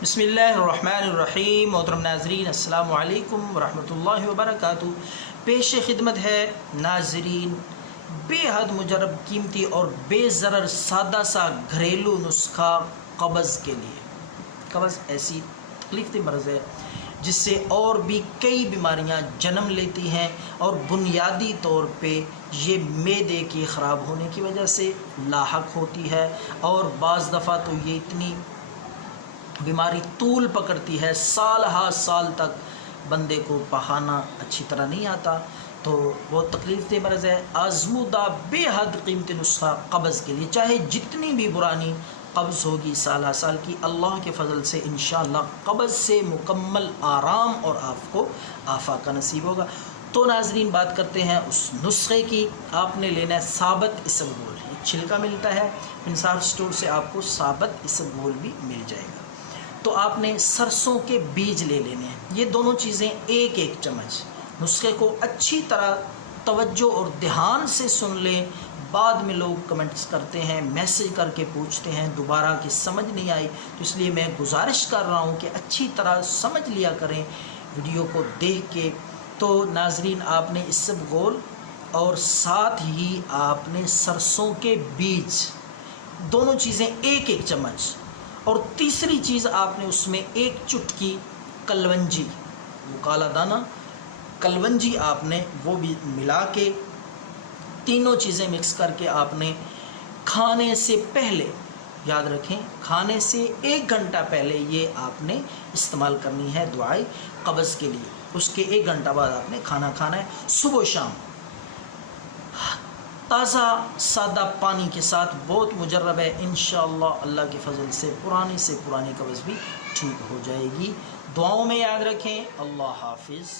बिस्मिल्लाहिर्रहमानिर्रहीम। मोहतरम नाजरीन, अस्सलामु अलैकुम वरहमतुल्लाहि वबरकातुहू। पेश खिदमत है नाजरीन बेहद मुजरब, कीमती और बेज़रर सादा सा घरेलू नुस्खा कब्ज़ के लिए। कब्ज़ ऐसी तकलीफ़ मर्ज़ है जिससे और भी कई बीमारियां जन्म लेती हैं और बुनियादी तौर पे ये मैदे के ख़राब होने की वजह से लाहक होती है, और बाज़ दफ़ा तो ये इतनी बीमारी तूल पकड़ती है, साल हा साल तक बंदे को पखाना अच्छी तरह नहीं आता। तो बहुत तकलीफ़ दे मर्ज़ है। आज़मूदा बेहद कीमती नुस्खा कब्ज़ के लिए, चाहे जितनी भी पुरानी कब्ज़ होगी साल साल की, अल्लाह के फ़ज़ल से इंशाअल्लाह कब्ज़ से मुकम्मल आराम और आपको आफाका नसीब होगा। तो नाज़रीन, बात करते हैं उस नुस्खे की। आपने लेना है साबत इसबगोल। एक छिलका मिलता है, इंसार स्टोर से आपको साबत इसबगोल भी मिल जाएगा। तो आपने सरसों के बीज ले लेने हैं, ये दोनों चीज़ें एक एक चम्मच। नुस्खे को अच्छी तरह तवज्जो और ध्यान से सुन लें। बाद में लोग कमेंट्स करते हैं, मैसेज करके पूछते हैं दोबारा कि समझ नहीं आई, तो इसलिए मैं गुजारिश कर रहा हूँ कि अच्छी तरह समझ लिया करें वीडियो को देख के। तो नाजरीन, आपने इसबगोल और साथ ही आपने सरसों के बीज, दोनों चीज़ें एक एक चम्मच, और तीसरी चीज़ आपने उसमें एक चुटकी कलवंजी, वो काला दाना कलवंजी, आपने वो भी मिला के तीनों चीज़ें मिक्स करके आपने खाने से पहले, याद रखें, खाने से 1 घंटा पहले ये आपने इस्तेमाल करनी है दुआए कब्ज़ के लिए। उसके 1 घंटा बाद आपने खाना खाना है, सुबह शाम, ताज़ा सादा पानी के साथ। बहुत मुजर्रब है, इंशाअल्लाह अल्लाह के फ़ज़ल से पुरानी कब्ज़ भी ठीक हो जाएगी। दुआओं में याद रखें। अल्लाह हाफिज़।